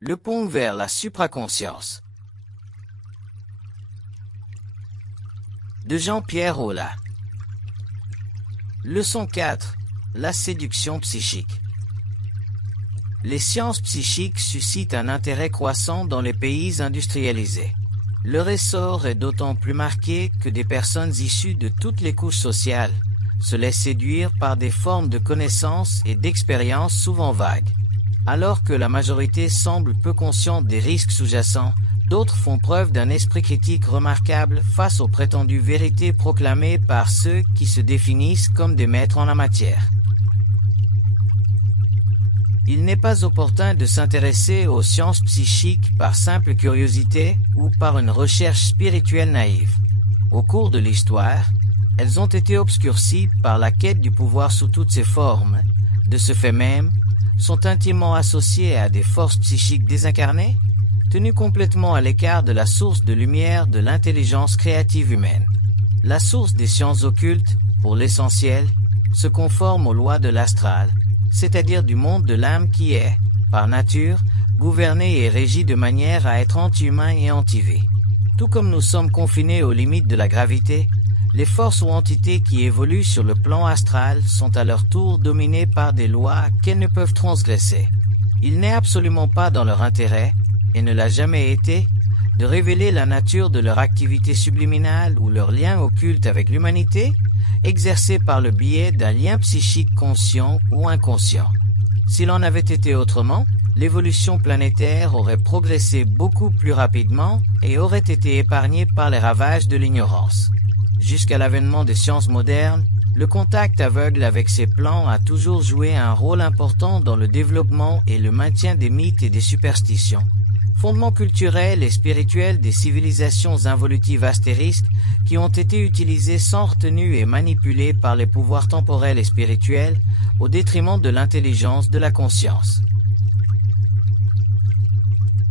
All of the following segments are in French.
Le pont vers la supraconscience. De Jean-Pierre Aulas. Leçon 4. La séduction psychique. Les sciences psychiques suscitent un intérêt croissant dans les pays industrialisés. Leur essor est d'autant plus marqué que des personnes issues de toutes les couches sociales se laissent séduire par des formes de connaissances et d'expériences souvent vagues. Alors que la majorité semble peu consciente des risques sous-jacents, d'autres font preuve d'un esprit critique remarquable face aux prétendues vérités proclamées par ceux qui se définissent comme des maîtres en la matière. Il n'est pas opportun de s'intéresser aux sciences psychiques par simple curiosité ou par une recherche spirituelle naïve. Au cours de l'histoire, elles ont été obscurcies par la quête du pouvoir sous toutes ses formes. De ce fait même, sont intimement associées à des forces psychiques désincarnées, tenues complètement à l'écart de la source de lumière de l'intelligence créative humaine. La source des sciences occultes, pour l'essentiel, se conforme aux lois de l'astral, c'est-à-dire du monde de l'âme qui est, par nature, gouverné et régi de manière à être anti-humain et anti-vie. Tout comme nous sommes confinés aux limites de la gravité, les forces ou entités qui évoluent sur le plan astral sont à leur tour dominées par des lois qu'elles ne peuvent transgresser. Il n'est absolument pas dans leur intérêt, et ne l'a jamais été, de révéler la nature de leur activité subliminale ou leur lien occulte avec l'humanité, exercé par le biais d'un lien psychique conscient ou inconscient. S'il en avait été autrement, l'évolution planétaire aurait progressé beaucoup plus rapidement et aurait été épargnée par les ravages de l'ignorance. Jusqu'à l'avènement des sciences modernes, le contact aveugle avec ces plans a toujours joué un rôle important dans le développement et le maintien des mythes et des superstitions. Fondements culturels et spirituels des civilisations involutives astérisques qui ont été utilisés sans retenue et manipulés par les pouvoirs temporels et spirituels au détriment de l'intelligence de la conscience.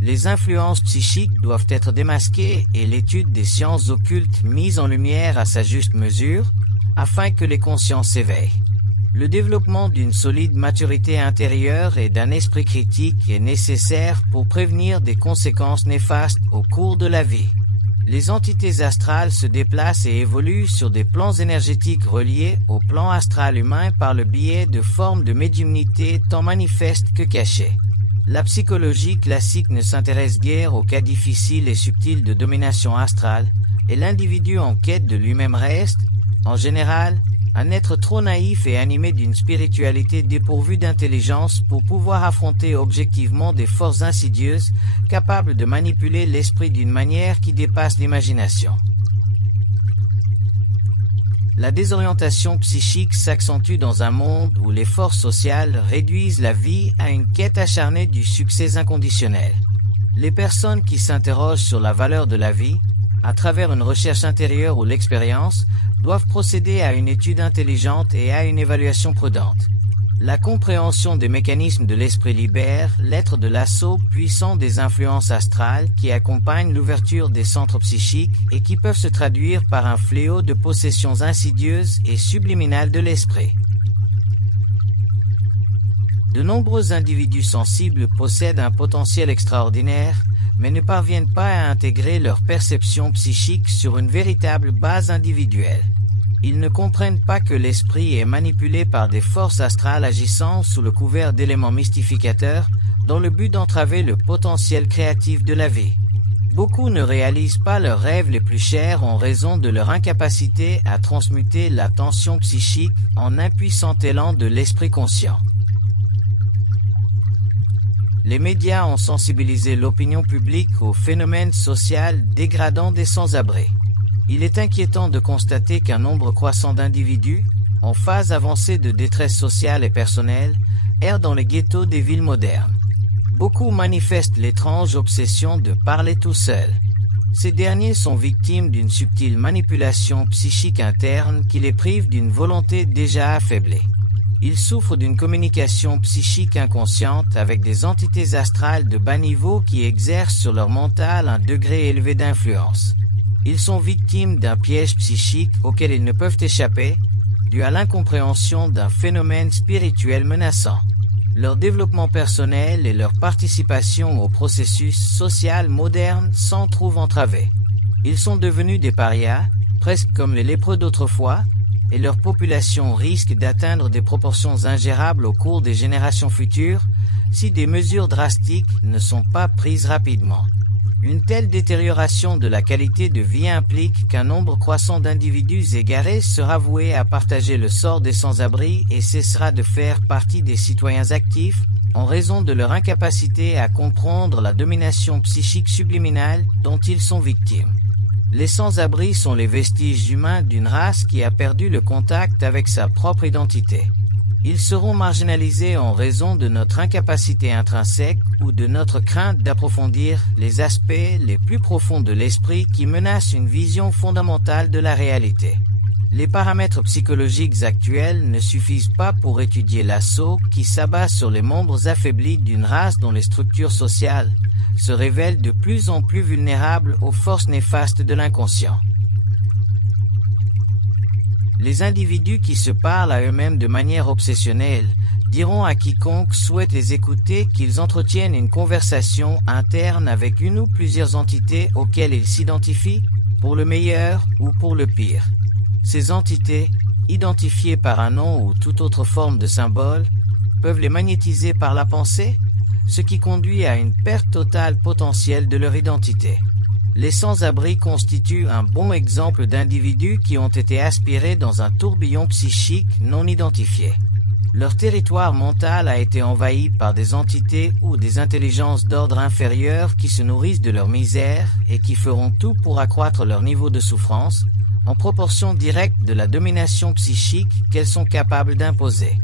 Les influences psychiques doivent être démasquées et l'étude des sciences occultes mise en lumière à sa juste mesure, afin que les consciences s'éveillent. Le développement d'une solide maturité intérieure et d'un esprit critique est nécessaire pour prévenir des conséquences néfastes au cours de la vie. Les entités astrales se déplacent et évoluent sur des plans énergétiques reliés au plan astral humain par le biais de formes de médiumnité tant manifestes que cachées. La psychologie classique ne s'intéresse guère aux cas difficiles et subtils de domination astrale, et l'individu en quête de lui-même reste, en général, un être trop naïf et animé d'une spiritualité dépourvue d'intelligence pour pouvoir affronter objectivement des forces insidieuses capables de manipuler l'esprit d'une manière qui dépasse l'imagination. La désorientation psychique s'accentue dans un monde où les forces sociales réduisent la vie à une quête acharnée du succès inconditionnel. Les personnes qui s'interrogent sur la valeur de la vie, à travers une recherche intérieure ou l'expérience, doivent procéder à une étude intelligente et à une évaluation prudente. La compréhension des mécanismes de l'esprit libère l'être de l'assaut puissant des influences astrales qui accompagnent l'ouverture des centres psychiques et qui peuvent se traduire par un fléau de possessions insidieuses et subliminales de l'esprit. De nombreux individus sensibles possèdent un potentiel extraordinaire, mais ne parviennent pas à intégrer leur perception psychique sur une véritable base individuelle. Ils ne comprennent pas que l'esprit est manipulé par des forces astrales agissant sous le couvert d'éléments mystificateurs dans le but d'entraver le potentiel créatif de la vie. Beaucoup ne réalisent pas leurs rêves les plus chers en raison de leur incapacité à transmuter la tension psychique en un puissant élan de l'esprit conscient. Les médias ont sensibilisé l'opinion publique au phénomène social dégradant des sans-abri. Il est inquiétant de constater qu'un nombre croissant d'individus, en phase avancée de détresse sociale et personnelle, errent dans les ghettos des villes modernes. Beaucoup manifestent l'étrange obsession de parler tout seul. Ces derniers sont victimes d'une subtile manipulation psychique interne qui les prive d'une volonté déjà affaiblie. Ils souffrent d'une communication psychique inconsciente avec des entités astrales de bas niveau qui exercent sur leur mental un degré élevé d'influence. Ils sont victimes d'un piège psychique auquel ils ne peuvent échapper, dû à l'incompréhension d'un phénomène spirituel menaçant. Leur développement personnel et leur participation au processus social moderne s'en trouvent entravés. Ils sont devenus des parias, presque comme les lépreux d'autrefois, et leur population risque d'atteindre des proportions ingérables au cours des générations futures si des mesures drastiques ne sont pas prises rapidement. Une telle détérioration de la qualité de vie implique qu'un nombre croissant d'individus égarés sera voué à partager le sort des sans-abri et cessera de faire partie des citoyens actifs en raison de leur incapacité à comprendre la domination psychique subliminale dont ils sont victimes. Les sans-abri sont les vestiges humains d'une race qui a perdu le contact avec sa propre identité. Ils seront marginalisés en raison de notre incapacité intrinsèque ou de notre crainte d'approfondir les aspects les plus profonds de l'esprit qui menacent une vision fondamentale de la réalité. Les paramètres psychologiques actuels ne suffisent pas pour étudier l'assaut qui s'abat sur les membres affaiblis d'une race dont les structures sociales se révèlent de plus en plus vulnérables aux forces néfastes de l'inconscient. Les individus qui se parlent à eux-mêmes de manière obsessionnelle diront à quiconque souhaite les écouter qu'ils entretiennent une conversation interne avec une ou plusieurs entités auxquelles ils s'identifient, pour le meilleur ou pour le pire. Ces entités, identifiées par un nom ou toute autre forme de symbole, peuvent les magnétiser par la pensée, ce qui conduit à une perte totale potentielle de leur identité. Les sans-abri constituent un bon exemple d'individus qui ont été aspirés dans un tourbillon psychique non identifié. Leur territoire mental a été envahi par des entités ou des intelligences d'ordre inférieur qui se nourrissent de leur misère et qui feront tout pour accroître leur niveau de souffrance, en proportion directe de la domination psychique qu'elles sont capables d'imposer.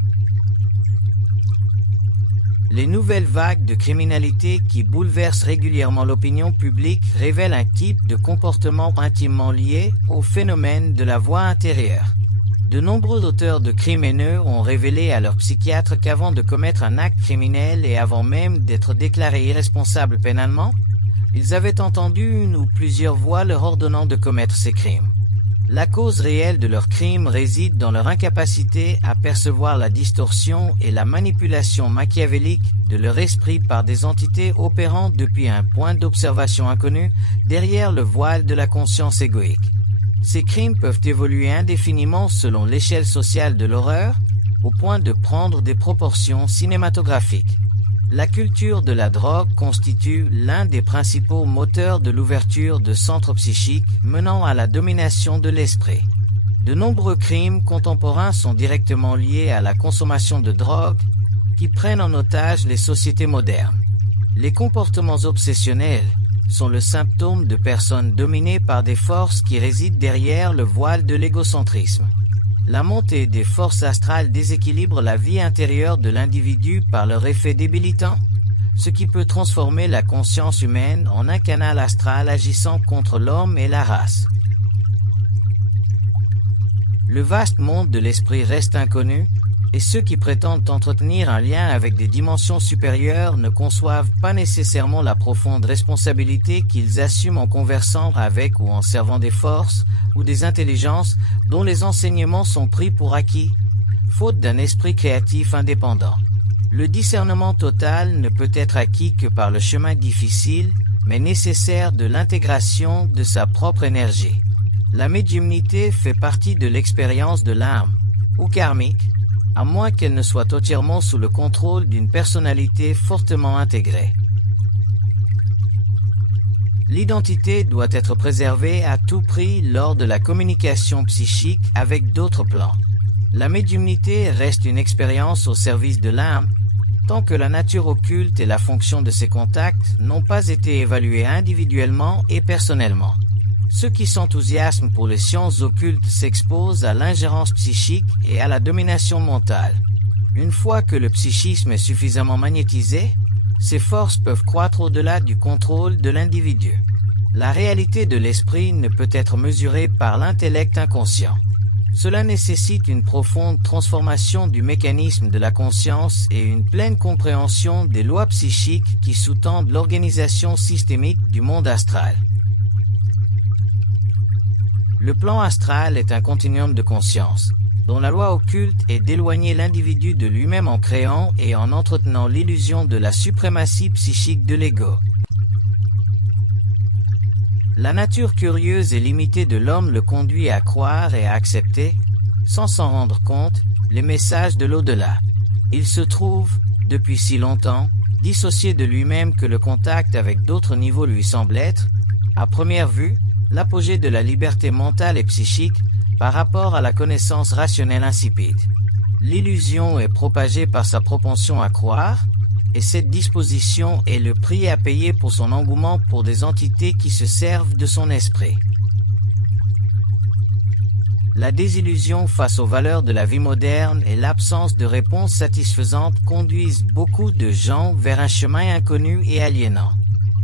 Les nouvelles vagues de criminalité qui bouleversent régulièrement l'opinion publique révèlent un type de comportement intimement lié au phénomène de la voix intérieure. De nombreux auteurs de crimes haineux ont révélé à leurs psychiatres qu'avant de commettre un acte criminel et avant même d'être déclarés irresponsables pénalement, ils avaient entendu une ou plusieurs voix leur ordonnant de commettre ces crimes. La cause réelle de leurs crimes réside dans leur incapacité à percevoir la distorsion et la manipulation machiavélique de leur esprit par des entités opérant depuis un point d'observation inconnu derrière le voile de la conscience égoïque. Ces crimes peuvent évoluer indéfiniment selon l'échelle sociale de l'horreur, au point de prendre des proportions cinématographiques. La culture de la drogue constitue l'un des principaux moteurs de l'ouverture de centres psychiques menant à la domination de l'esprit. De nombreux crimes contemporains sont directement liés à la consommation de drogue qui prennent en otage les sociétés modernes. Les comportements obsessionnels sont le symptôme de personnes dominées par des forces qui résident derrière le voile de l'égocentrisme. La montée des forces astrales déséquilibre la vie intérieure de l'individu par leur effet débilitant, ce qui peut transformer la conscience humaine en un canal astral agissant contre l'homme et la race. Le vaste monde de l'esprit reste inconnu, et ceux qui prétendent entretenir un lien avec des dimensions supérieures ne conçoivent pas nécessairement la profonde responsabilité qu'ils assument en conversant avec ou en servant des forces ou des intelligences dont les enseignements sont pris pour acquis, faute d'un esprit créatif indépendant. Le discernement total ne peut être acquis que par le chemin difficile, mais nécessaire de l'intégration de sa propre énergie. La médiumnité fait partie de l'expérience de l'âme, ou karmique, à moins qu'elle ne soit entièrement sous le contrôle d'une personnalité fortement intégrée. L'identité doit être préservée à tout prix lors de la communication psychique avec d'autres plans. La médiumnité reste une expérience au service de l'âme, tant que la nature occulte et la fonction de ses contacts n'ont pas été évaluées individuellement et personnellement. Ceux qui s'enthousiasment pour les sciences occultes s'exposent à l'ingérence psychique et à la domination mentale. Une fois que le psychisme est suffisamment magnétisé, ces forces peuvent croître au-delà du contrôle de l'individu. La réalité de l'esprit ne peut être mesurée par l'intellect inconscient. Cela nécessite une profonde transformation du mécanisme de la conscience et une pleine compréhension des lois psychiques qui sous-tendent l'organisation systémique du monde astral. Le plan astral est un continuum de conscience. dont la loi occulte est d'éloigner l'individu de lui-même en créant et en entretenant l'illusion de la suprématie psychique de l'ego. La nature curieuse et limitée de l'homme le conduit à croire et à accepter, sans s'en rendre compte, les messages de l'au-delà. Il se trouve, depuis si longtemps, dissocié de lui-même que le contact avec d'autres niveaux lui semble être, à première vue, l'apogée de la liberté mentale et psychique par rapport à la connaissance rationnelle insipide. L'illusion est propagée par sa propension à croire, et cette disposition est le prix à payer pour son engouement pour des entités qui se servent de son esprit. La désillusion face aux valeurs de la vie moderne et l'absence de réponse satisfaisante conduisent beaucoup de gens vers un chemin inconnu et aliénant.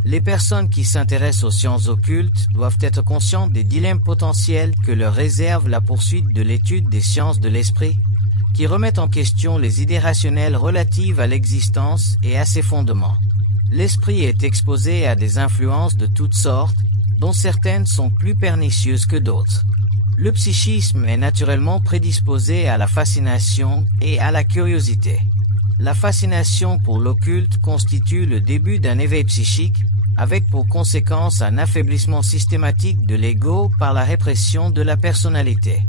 Les personnes qui s'intéressent aux sciences occultes doivent être conscientes des dilemmes potentiels que leur réserve la poursuite de l'étude des sciences de l'esprit, qui remettent en question les idées rationnelles relatives à l'existence et à ses fondements. L'esprit est exposé à des influences de toutes sortes, dont certaines sont plus pernicieuses que d'autres. Le psychisme est naturellement prédisposé à la fascination et à la curiosité. La fascination pour l'occulte constitue le début d'un éveil psychique, avec pour conséquence un affaiblissement systématique de l'ego par la répression de la personnalité.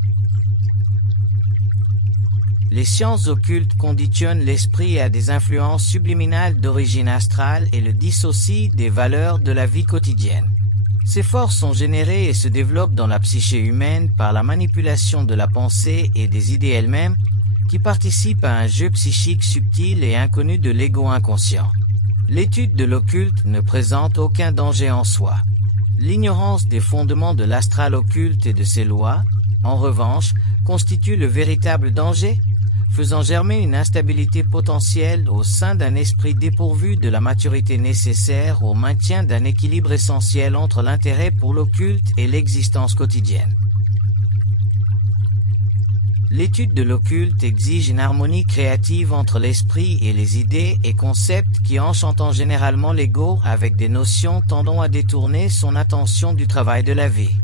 Les sciences occultes conditionnent l'esprit à des influences subliminales d'origine astrale et le dissocient des valeurs de la vie quotidienne. Ces forces sont générées et se développent dans la psyché humaine par la manipulation de la pensée et des idées elles-mêmes, qui participent à un jeu psychique subtil et inconnu de l'ego inconscient. L'étude de l'occulte ne présente aucun danger en soi. L'ignorance des fondements de l'astral occulte et de ses lois, en revanche, constitue le véritable danger, faisant germer une instabilité potentielle au sein d'un esprit dépourvu de la maturité nécessaire au maintien d'un équilibre essentiel entre l'intérêt pour l'occulte et l'existence quotidienne. L'étude de l'occulte exige une harmonie créative entre l'esprit et les idées et concepts qui enchantent généralement l'ego avec des notions tendant à détourner son attention du travail de la vie.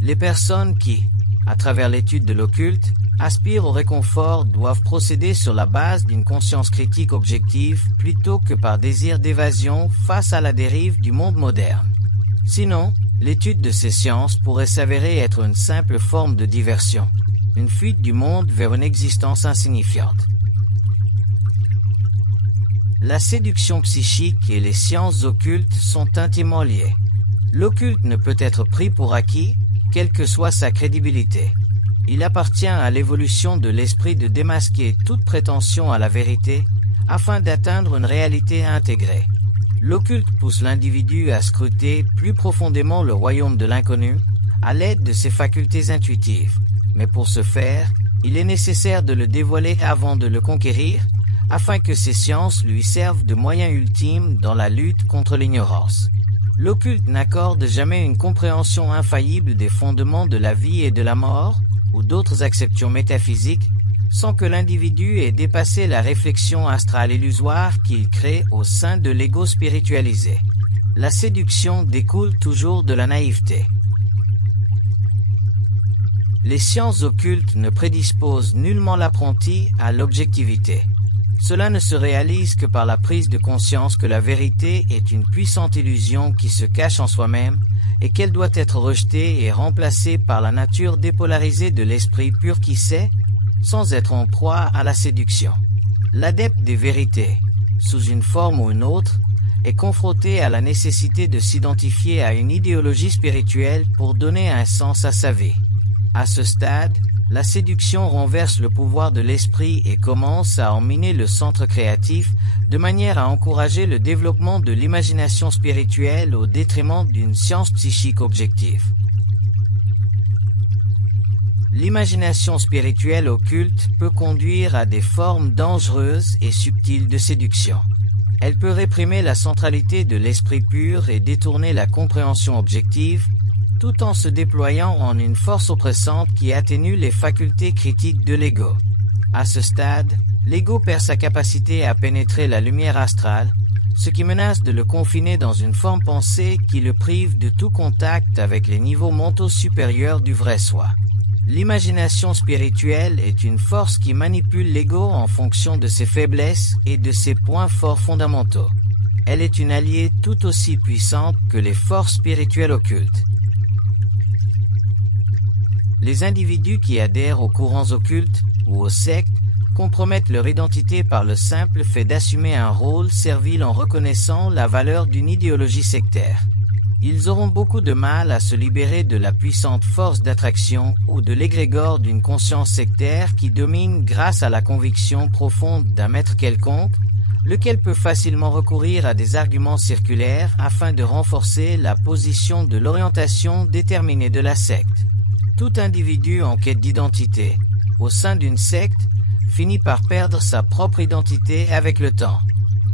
Les personnes qui, à travers l'étude de l'occulte, aspirent au réconfort doivent procéder sur la base d'une conscience critique objective plutôt que par désir d'évasion face à la dérive du monde moderne. Sinon, l'étude de ces sciences pourrait s'avérer être une simple forme de diversion, une fuite du monde vers une existence insignifiante. La séduction psychique et les sciences occultes sont intimement liées. L'occulte ne peut être pris pour acquis, quelle que soit sa crédibilité. Il appartient à l'évolution de l'esprit de démasquer toute prétention à la vérité afin d'atteindre une réalité intégrée. L'occulte pousse l'individu à scruter plus profondément le royaume de l'inconnu à l'aide de ses facultés intuitives. Mais pour ce faire, il est nécessaire de le dévoiler avant de le conquérir, afin que ces sciences lui servent de moyen ultime dans la lutte contre l'ignorance. L'occulte n'accorde jamais une compréhension infaillible des fondements de la vie et de la mort, ou d'autres acceptions métaphysiques, sans que l'individu ait dépassé la réflexion astrale illusoire qu'il crée au sein de l'ego spiritualisé. La séduction découle toujours de la naïveté. Les sciences occultes ne prédisposent nullement l'apprenti à l'objectivité. Cela ne se réalise que par la prise de conscience que la vérité est une puissante illusion qui se cache en soi-même et qu'elle doit être rejetée et remplacée par la nature dépolarisée de l'esprit pur qui sait, sans être en proie à la séduction. L'adepte des vérités, sous une forme ou une autre, est confronté à la nécessité de s'identifier à une idéologie spirituelle pour donner un sens à sa vie. À ce stade, la séduction renverse le pouvoir de l'esprit et commence à en miner le centre créatif de manière à encourager le développement de l'imagination spirituelle au détriment d'une science psychique objective. L'imagination spirituelle occulte peut conduire à des formes dangereuses et subtiles de séduction. Elle peut réprimer la centralité de l'esprit pur et détourner la compréhension objective, tout en se déployant en une force oppressante qui atténue les facultés critiques de l'ego. À ce stade, l'ego perd sa capacité à pénétrer la lumière astrale, ce qui menace de le confiner dans une forme pensée qui le prive de tout contact avec les niveaux mentaux supérieurs du vrai soi. L'imagination spirituelle est une force qui manipule l'ego en fonction de ses faiblesses et de ses points forts fondamentaux. Elle est une alliée tout aussi puissante que les forces spirituelles occultes. Les individus qui adhèrent aux courants occultes ou aux sectes compromettent leur identité par le simple fait d'assumer un rôle servile en reconnaissant la valeur d'une idéologie sectaire. Ils auront beaucoup de mal à se libérer de la puissante force d'attraction ou de l'égrégore d'une conscience sectaire qui domine grâce à la conviction profonde d'un maître quelconque, lequel peut facilement recourir à des arguments circulaires afin de renforcer la position de l'orientation déterminée de la secte. Tout individu en quête d'identité, au sein d'une secte, finit par perdre sa propre identité avec le temps.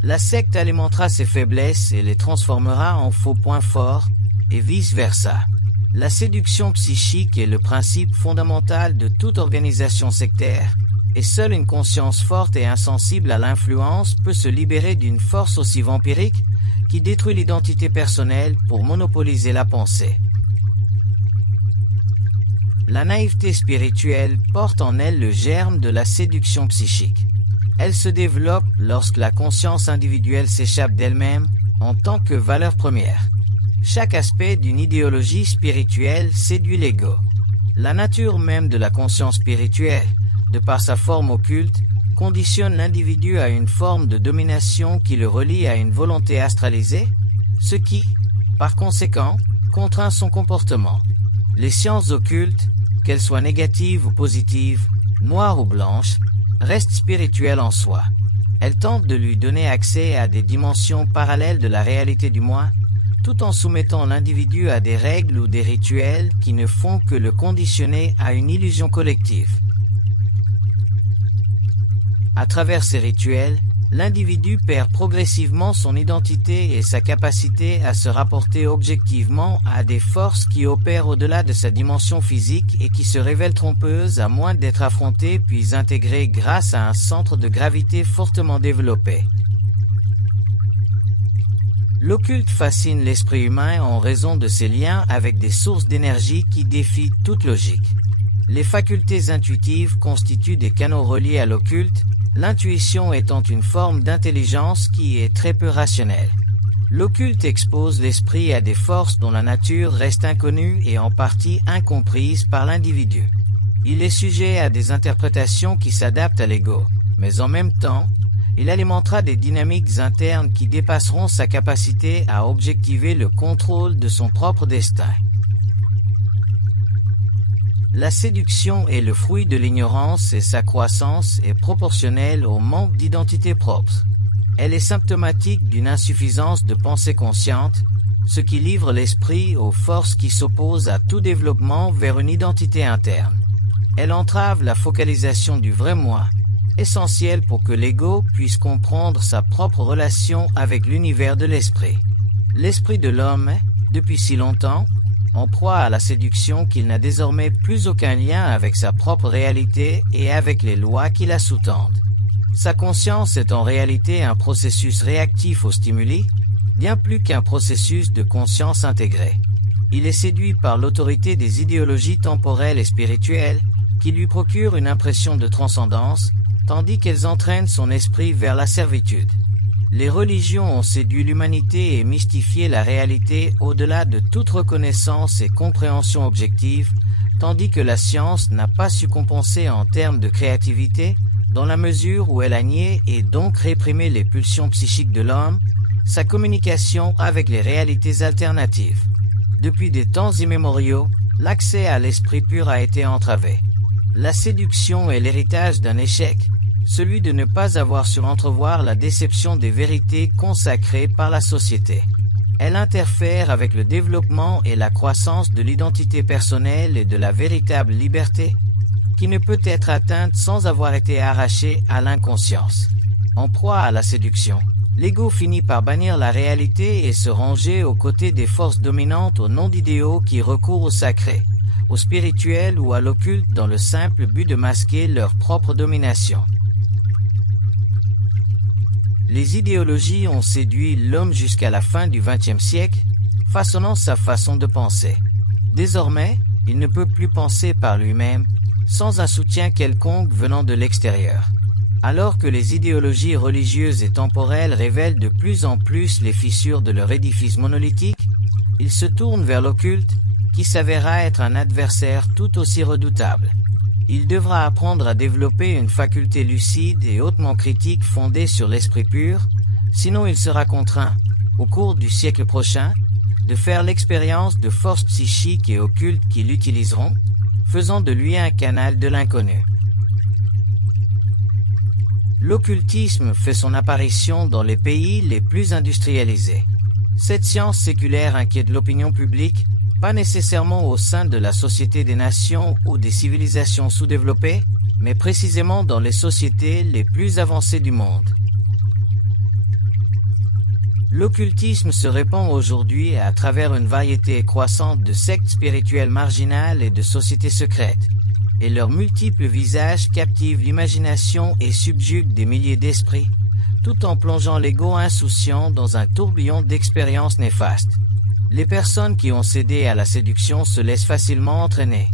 La secte alimentera ses faiblesses et les transformera en faux points forts, et vice-versa. La séduction psychique est le principe fondamental de toute organisation sectaire, et seule une conscience forte et insensible à l'influence peut se libérer d'une force aussi vampirique qui détruit l'identité personnelle pour monopoliser la pensée. La naïveté spirituelle porte en elle le germe de la séduction psychique. Elle se développe lorsque la conscience individuelle s'échappe d'elle-même en tant que valeur première. Chaque aspect d'une idéologie spirituelle séduit l'ego. La nature même de la conscience spirituelle, de par sa forme occulte, conditionne l'individu à une forme de domination qui le relie à une volonté astralisée, ce qui, par conséquent, contraint son comportement. Les sciences occultes, qu'elles soient négatives ou positives, noires ou blanches, restent spirituelles en soi. Elles tentent de lui donner accès à des dimensions parallèles de la réalité du moi, tout en soumettant l'individu à des règles ou des rituels qui ne font que le conditionner à une illusion collective. À travers ces rituels, l'individu perd progressivement son identité et sa capacité à se rapporter objectivement à des forces qui opèrent au-delà de sa dimension physique et qui se révèlent trompeuses à moins d'être affrontées puis intégrées grâce à un centre de gravité fortement développé. L'occulte fascine l'esprit humain en raison de ses liens avec des sources d'énergie qui défient toute logique. Les facultés intuitives constituent des canaux reliés à l'occulte, l'intuition étant une forme d'intelligence qui est très peu rationnelle. L'occulte expose l'esprit à des forces dont la nature reste inconnue et en partie incomprise par l'individu. Il est sujet à des interprétations qui s'adaptent à l'ego, mais en même temps, il alimentera des dynamiques internes qui dépasseront sa capacité à objectiver le contrôle de son propre destin. La séduction est le fruit de l'ignorance et sa croissance est proportionnelle au manque d'identité propre. Elle est symptomatique d'une insuffisance de pensée consciente, ce qui livre l'esprit aux forces qui s'opposent à tout développement vers une identité interne. Elle entrave la focalisation du vrai moi, essentiel pour que l'ego puisse comprendre sa propre relation avec l'univers de l'esprit. L'esprit de l'homme est, depuis si longtemps, en proie à la séduction qu'il n'a désormais plus aucun lien avec sa propre réalité et avec les lois qui la sous-tendent. Sa conscience est en réalité un processus réactif aux stimuli, bien plus qu'un processus de conscience intégrée. Il est séduit par l'autorité des idéologies temporelles et spirituelles qui lui procurent une impression de transcendance, tandis qu'elles entraînent son esprit vers la servitude. Les religions ont séduit l'humanité et mystifié la réalité au-delà de toute reconnaissance et compréhension objective, tandis que la science n'a pas su compenser en termes de créativité, dans la mesure où elle a nié et donc réprimé les pulsions psychiques de l'homme, sa communication avec les réalités alternatives. Depuis des temps immémoriaux, l'accès à l'esprit pur a été entravé. La séduction est l'héritage d'un échec, celui de ne pas avoir su entrevoir la déception des vérités consacrées par la société. Elle interfère avec le développement et la croissance de l'identité personnelle et de la véritable liberté, qui ne peut être atteinte sans avoir été arrachée à l'inconscience. En proie à la séduction, l'ego finit par bannir la réalité et se ranger aux côtés des forces dominantes au nom d'idéaux qui recourent au sacré, au spirituel ou à l'occulte dans le simple but de masquer leur propre domination. Les idéologies ont séduit l'homme jusqu'à la fin du XXe siècle, façonnant sa façon de penser. Désormais, Il ne peut plus penser par lui-même, sans un soutien quelconque venant de l'extérieur. Alors que les idéologies religieuses et temporelles révèlent de plus en plus les fissures de leur édifice monolithique, il se tourne vers l'occulte, qui s'avéra être un adversaire tout aussi redoutable. Il devra apprendre à développer une faculté lucide et hautement critique fondée sur l'esprit pur, sinon il sera contraint, au cours du siècle prochain, de faire l'expérience de forces psychiques et occultes qui l'utiliseront, faisant de lui un canal de l'inconnu. L'occultisme fait son apparition dans les pays les plus industrialisés. Cette science séculaire inquiète l'opinion publique, pas nécessairement au sein de la Société des Nations ou des civilisations sous-développées, mais précisément dans les sociétés les plus avancées du monde. L'occultisme se répand aujourd'hui à travers une variété croissante de sectes spirituelles marginales et de sociétés secrètes, et leurs multiples visages captivent l'imagination et subjuguent des milliers d'esprits, tout en plongeant l'ego insouciant dans un tourbillon d'expériences néfastes. Les personnes qui ont cédé à la séduction se laissent facilement entraîner,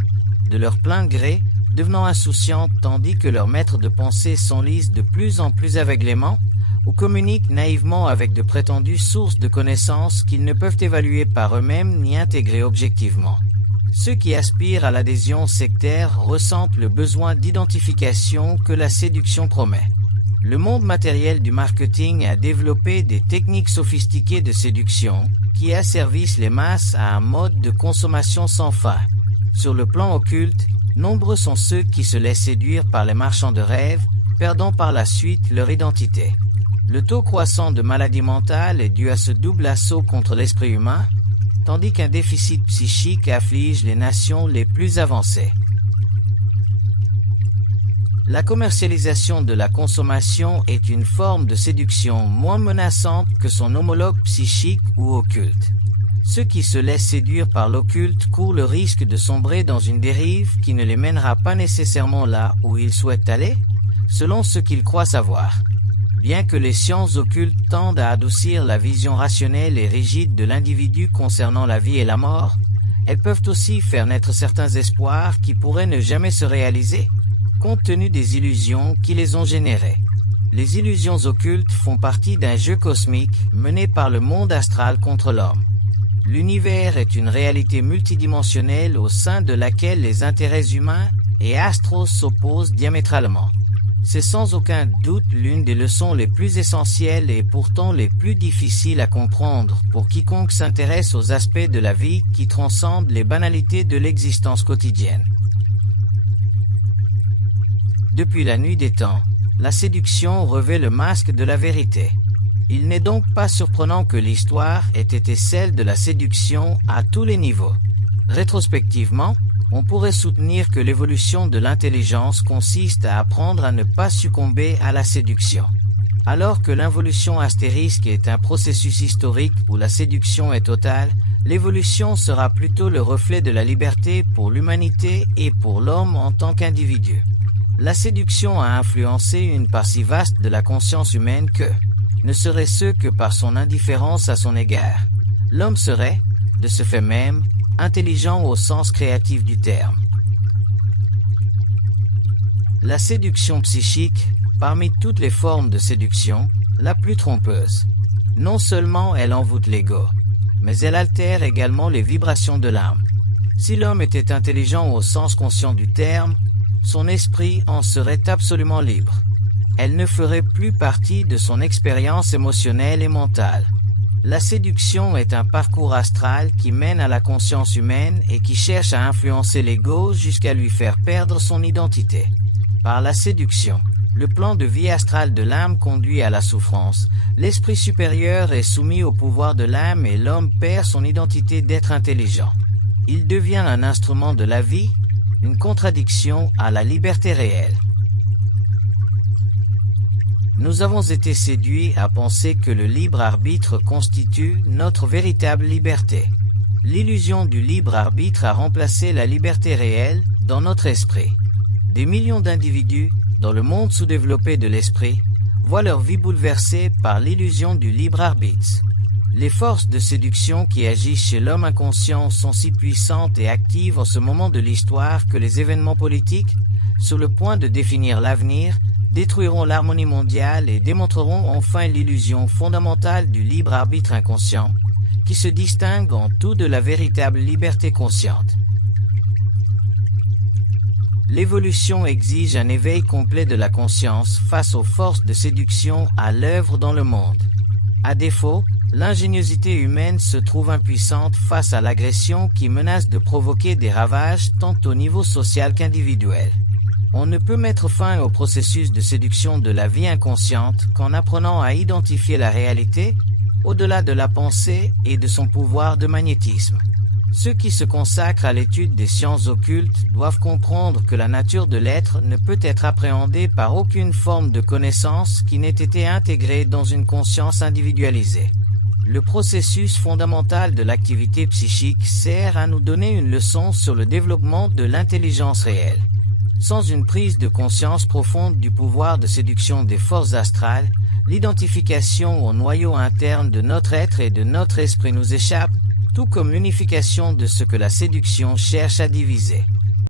de leur plein gré, devenant insouciantes tandis que leurs maîtres de pensée s'enlisent de plus en plus aveuglément ou communiquent naïvement avec de prétendues sources de connaissances qu'ils ne peuvent évaluer par eux-mêmes ni intégrer objectivement. Ceux qui aspirent à l'adhésion sectaire ressentent le besoin d'identification que la séduction promet. Le monde matériel du marketing a développé des techniques sophistiquées de séduction qui asservissent les masses à un mode de consommation sans fin. Sur le plan occulte, nombreux sont ceux qui se laissent séduire par les marchands de rêves, perdant par la suite leur identité. Le taux croissant de maladies mentales est dû à ce double assaut contre l'esprit humain, tandis qu'un déficit psychique afflige les nations les plus avancées. La commercialisation de la consommation est une forme de séduction moins menaçante que son homologue psychique ou occulte. Ceux qui se laissent séduire par l'occulte courent le risque de sombrer dans une dérive qui ne les mènera pas nécessairement là où ils souhaitent aller, selon ce qu'ils croient savoir. Bien que les sciences occultes tendent à adoucir la vision rationnelle et rigide de l'individu concernant la vie et la mort, elles peuvent aussi faire naître certains espoirs qui pourraient ne jamais se réaliser, compte tenu des illusions qui les ont générées. Les illusions occultes font partie d'un jeu cosmique mené par le monde astral contre l'homme. L'univers est une réalité multidimensionnelle au sein de laquelle les intérêts humains et astraux s'opposent diamétralement. C'est sans aucun doute l'une des leçons les plus essentielles et pourtant les plus difficiles à comprendre pour quiconque s'intéresse aux aspects de la vie qui transcendent les banalités de l'existence quotidienne. Depuis la nuit des temps, la séduction revêt le masque de la vérité. Il n'est donc pas surprenant que l'histoire ait été celle de la séduction à tous les niveaux. Rétrospectivement, on pourrait soutenir que l'évolution de l'intelligence consiste à apprendre à ne pas succomber à la séduction. Alors que l'involution astérisque est un processus historique où la séduction est totale, l'évolution sera plutôt le reflet de la liberté pour l'humanité et pour l'homme en tant qu'individu. La séduction a influencé une part si vaste de la conscience humaine que, ne serait-ce que par son indifférence à son égard, l'homme serait, de ce fait même, intelligent au sens créatif du terme. La séduction psychique, parmi toutes les formes de séduction, la plus trompeuse. Non seulement elle envoûte l'ego, mais elle altère également les vibrations de l'âme. Si l'homme était intelligent au sens conscient du terme, son esprit en serait absolument libre. Elle ne ferait plus partie de son expérience émotionnelle et mentale. La séduction est un parcours astral qui mène à la conscience humaine et qui cherche à influencer l'ego jusqu'à lui faire perdre son identité. Par la séduction, le plan de vie astral de l'âme conduit à la souffrance. L'esprit supérieur est soumis au pouvoir de l'âme et l'homme perd son identité d'être intelligent. Il devient un instrument de la vie, une contradiction à la liberté réelle. Nous avons été séduits à penser que le libre arbitre constitue notre véritable liberté. L'illusion du libre arbitre a remplacé la liberté réelle dans notre esprit. Des millions d'individus, dans le monde sous-développé de l'esprit, voient leur vie bouleversée par l'illusion du libre arbitre. Les forces de séduction qui agissent chez l'homme inconscient sont si puissantes et actives en ce moment de l'histoire que les événements politiques, sur le point de définir l'avenir, détruiront l'harmonie mondiale et démontreront enfin l'illusion fondamentale du libre arbitre inconscient, qui se distingue en tout de la véritable liberté consciente. L'évolution exige un éveil complet de la conscience face aux forces de séduction à l'œuvre dans le monde. À défaut, l'ingéniosité humaine se trouve impuissante face à l'agression qui menace de provoquer des ravages tant au niveau social qu'individuel. On ne peut mettre fin au processus de séduction de la vie inconsciente qu'en apprenant à identifier la réalité, au-delà de la pensée et de son pouvoir de magnétisme. Ceux qui se consacrent à l'étude des sciences occultes doivent comprendre que la nature de l'être ne peut être appréhendée par aucune forme de connaissance qui n'ait été intégrée dans une conscience individualisée. Le processus fondamental de l'activité psychique sert à nous donner une leçon sur le développement de l'intelligence réelle. Sans une prise de conscience profonde du pouvoir de séduction des forces astrales, l'identification au noyau interne de notre être et de notre esprit nous échappe, tout comme l'unification de ce que la séduction cherche à diviser.